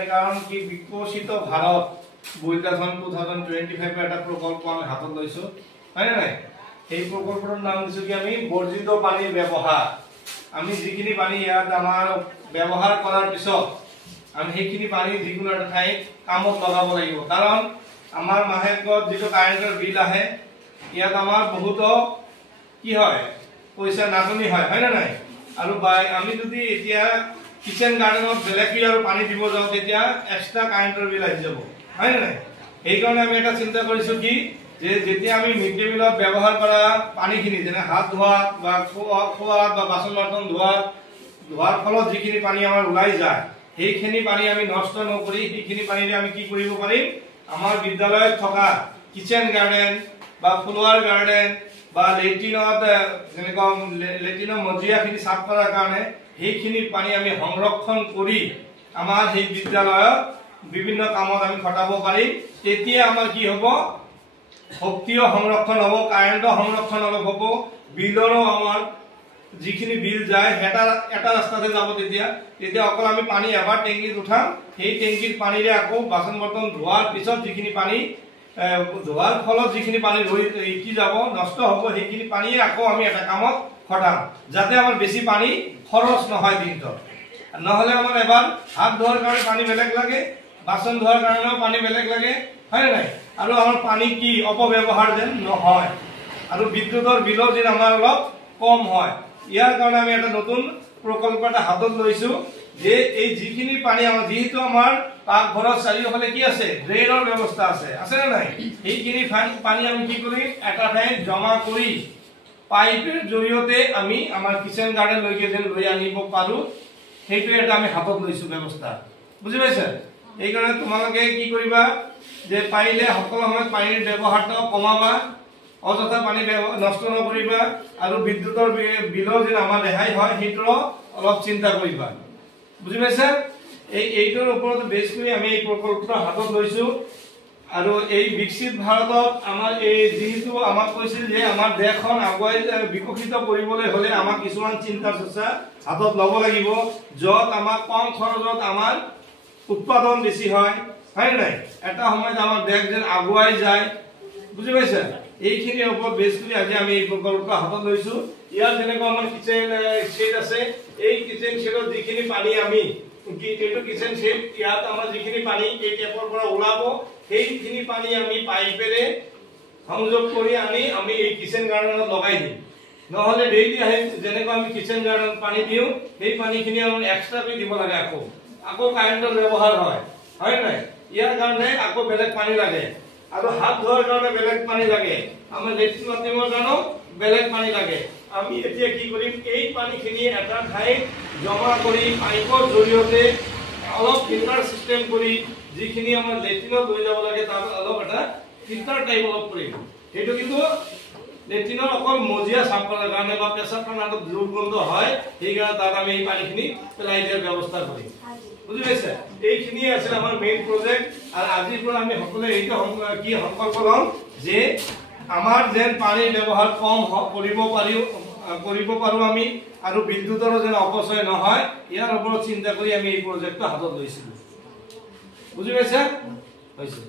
कारण कि विकसित भारत বৈকাথন 2025 এটা প্ৰকল্প আমি হাতত লৈছো হয় না নাই এই প্ৰকল্পৰ নাম দিছো কি আমি বৰ্জিত পানীৰ ব্যৱহাৰ আমি যিখিনি পানী ইয়াত আমাৰ ব্যৱহাৰ কৰাৰ পিছত আমি সেইখিনি পানী যিকোনো এটা ঠাই কামত লগাব লাগিব কাৰণ আমাৰ মাহেকত যেটো কাৰেন্টৰ বিল আহে ইয়াত আমাৰ বহুত কি হয় পইচা নাটনি হয় হয় না নাই আৰু আমি যদি এতিয়া কিচেন গাৰ্ডেনত বেলেগি আৰু পানী দিব যাও তেতিয়া এক্সট্ৰা কাৰেন্টৰ বিল আহি যাব হয় না নাই এই কাৰণে আমি এটা চিন্তা কৰিছো কি যে যেতিয়া আমি মিড ডে মিলত ব্যৱহাৰ কৰা পানীখিনি যেনে হাত ধোৱা বা খোৱা বা বাসন বৰ্তন ধোৱাৰ ফলত যিখিনি পানী আমাৰ ওলাই যায় সেইখিনি পানী আমি নষ্ট নকৰি সেইখিনি পানীৰে আমি কি কৰিব পাৰিম আমাৰ বিদ্যালয়ত থকা কিচেন গাৰ্ডেন বা ফ্লোয়াৰ গাৰ্ডেন বা লেট্ৰিনত যেনেকৈ লেট্ৰিনৰ মজিয়াখিনি সাফ কৰাৰ কাৰণে সেইখিনি পানী আমি সংৰক্ষণ কৰি আমাৰ এই বিদ্যালয়ত বিভিন্ন কামত আমি খটাব পাৰিম তেতিয়া আমাৰ কি হ'ব শক্তিও সংৰক্ষণ হ'ব কাৰেন্ট সংৰক্ষণ হ'ব বিলৰো আমাৰ যিখিনি বিল যায় এটা ৰাস্তাতে যাব তেতিয়া অকল আমি পানী এবাৰ টেংকিত উঠাম সেই টেংকিৰ পানীৰে আকৌ বাসন বৰ্তন ধোৱাৰ পিছত যিখিনি পানী ধোৱাৰ ফলত যিখিনি পানী কি যাব নষ্ট হ'ব সেইখিনি পানীয়ে আকৌ আমি এটা কামত খটাম যাতে আমাৰ বেছি পানী খৰচ নহয় দিনটোত নহলে আমাৰ এবাৰ হাত ধোৱাৰ কাৰণে পানী বেলেগ লাগে বাসন ধোৱাৰ কাৰণেও পানী বেলেগ লাগে হয় নাই আৰু আমাৰ পানী কি অপব্যৱহাৰ যেন নহয় আৰু বিদ্যুতৰ বিলো যেন আমাৰ অলপ কম হয় ইয়াৰ কাৰণে আমি এটা নতুন প্ৰকল্প এটা হাতত লৈছো যে এই যিখিনি পানী আমাৰ যেহেতু আমাৰ পাকঘৰৰ চাৰিওফালে কি আছে ড্ৰেইনৰ ব্যৱস্থা আছে না নাই এইখিনি পানী আমি কি কৰিম এটা ঠাইত জমা কৰি পাইপেৰ জৰিয়তে আমি আমাৰ কিচেন গাৰ্ডেন লৈকে যেন লৈ আনিব পাৰো সেইটো এটা আমি হাতত লৈছো ব্যৱস্থা বুজি পাইছে এই কাৰণে তোমালোকে কি কৰিবা যে পাৰিলে সকলো সময় পানীৰ ব্যৱহাৰটো কমাবা অযথা পানী নষ্ট নকৰিবা আৰু বিদ্যুতৰ বিলৰ যেন আমাৰ ৰেহাই হয় সেইটো অলপ চিন্তা কৰিবা বুজি পাইছে এইটোৰ ওপৰত বেছ কৰি আমি এই প্ৰকল্পটো হাতত লৈছো আৰু এই বিকশিত ভাৰতত আমাৰ এই যেহেতু আমাক কৈছিল যে আমাৰ দেশখন আগুৱাই বিকশিত কৰিবলৈ হলে আমাক কিছুমান চিন্তা চৰ্চা হাতত ল'ব লাগিব যত আমাক কম খৰচত আমাৰ উৎপাদন বেছি হয় হয় নাই এটা সময়ত আমাৰ দেশ যেন আগুৱাই যায় বুজি পাইছে এইখিনিৰ ওপৰত বেছ কৰি আজি আমি এই প্ৰকল্পটো হাতত লৈছো ইয়াৰ যেনেকৈ আমাৰ কিচেন শেড আছে এই কিচেন শেডৰ যিখিনি পানী আমি এইটো কিচেন শেড ইয়াত আমাৰ যিখিনি পানী এই টেপৰ পৰা ওলাব সেইখিনি পানী আমি পাইপেৰে সংযোগ কৰি আনি আমি এই কিচেন গাৰ্ডেনত লগাই দিম নহলে ডেইলি আহে যেনেকৈ আমি কিচেন গাৰ্ডেনত পানী দিও সেই পানীখিনি আমি এক্সট্ৰাকৈ দিব লাগে আকৌ কাৰেন্টৰ ব্যৱহাৰ হয় নাই ইয়াৰ কাৰণে আকৌ বেলেগ পানী লাগে আৰু হাত ধোৱাৰ কাৰণে বেলেগ পানী লাগে আমাৰ লেট্ৰিন বাথৰুমৰ কাৰণেও বেলেগ পানী লাগে আমি এতিয়া কি কৰিম এই পানীখিনি এটা ঠাইত জমা কৰি পাইপৰ জৰিয়তে অলপ ফিল্টাৰ সিস্টেম কৰি যিখিনি আমাৰ লেট্ৰিনত লৈ যাব লাগে তাত অলপ এটা ফিল্টাৰ টাইপ অলপ কৰিম সেইটো কিন্তু লেট্ৰিনৰ অকল মজিয়া সাফ কৰাৰ কাৰণে বা পেছাব কাৰণত দুৰ্গন্ধ হয় সেইকাৰণে তাত আমি এই পানীখিনি পেলাই দিয়াৰ ব্যৱস্থা কৰিম বুজি পাইছে এইখিনি আছে আমাৰ মেইন প্ৰজেক্ট আৰু আজিৰ পৰা আমি সকলোৱে এইটো কি সংকল্প লম যে আমাৰ যেন পানীৰ ব্যৱহাৰ কম কৰিব পাৰো আমি আৰু বিদ্যুতৰ যেন অপচয় নহয় ইয়াৰ ওপৰত চিন্তা কৰি আমি এই প্ৰজেক্টটো হাতত লৈছিলো বুজি পাইছে হৈছে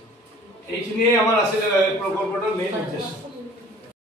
এইখিনিয়ে আমাৰ আছিল প্ৰকল্পটোৰ মেইন উদ্দেশ্য